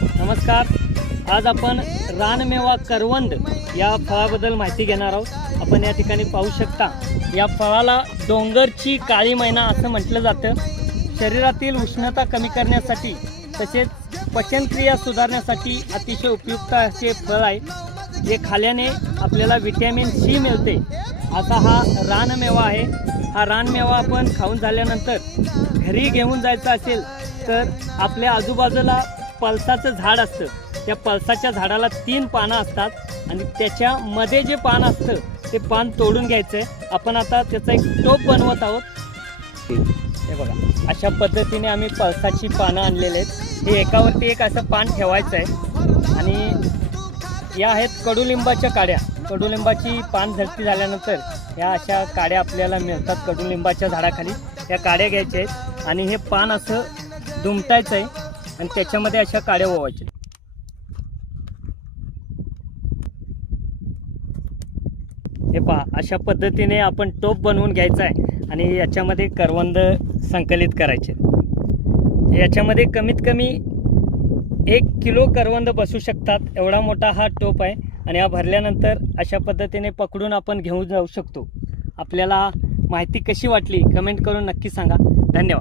नमस्कार. आज आपण रानमेवा करवंद या फळाबद्दल माहिती घेणार आहोत. आपण या ठिकाणी पाहू शकता, या फळाला डोंगरची काळी मैना असं म्हटलं जातं. शरीरातील उष्णता कमी करण्यासाठी तसेच पचनक्रिया सुधारण्यासाठी अतिशय उपयुक्त असे फळ आहे. जे खाल्याने आपल्याला व्हिटॅमिन सी मिळते. असा हा रानमेवा आहे. हा रानमेवा आपण खाऊन झाल्यानंतर घरी घेऊन जायचं असेल तर आपल्या आजूबाजूला पळसाचं झाड असतं. त्या पळसाच्या झाडाला 3 पानं असतात आणि त्याच्यामध्ये जे पान असतं ते पान तोडून घ्यायचं आहे. आपण आता त्याचा एक टोप बनवत आहोत. हे बघा, अशा पद्धतीने आम्ही पळसाची पानं आणलेले आहेत. हे एकावरती एक असं पान ठेवायचं आहे. आणि या आहेत कडुलिंबाच्या काड्या. कडुलिंबाची पान झडती झाल्यानंतर ह्या अशा काड्या आपल्याला मिळतात कडुलिंबाच्या झाडाखाली. या काड्या घ्यायच्या आहेत आणि हे पान असं दुमटायचं आहे आणि त्याच्यामध्ये अशा काड्या ओवायच्या. हे पहा, अशा पद्धतीने आपण टोप बनवून घ्यायचा आहे आणि याच्यामध्ये करवंद संकलित करायचे. याच्यामध्ये कमीत कमी 1 किलो करवंद बसू शकतात. एवढा मोठा हा टोप आहे आणि हा भरल्यानंतर अशा पद्धतीने पकडून आपण घेऊन जाऊ शकतो. आपल्याला माहिती कशी वाटली कमेंट करून नक्की सांगा. धन्यवाद.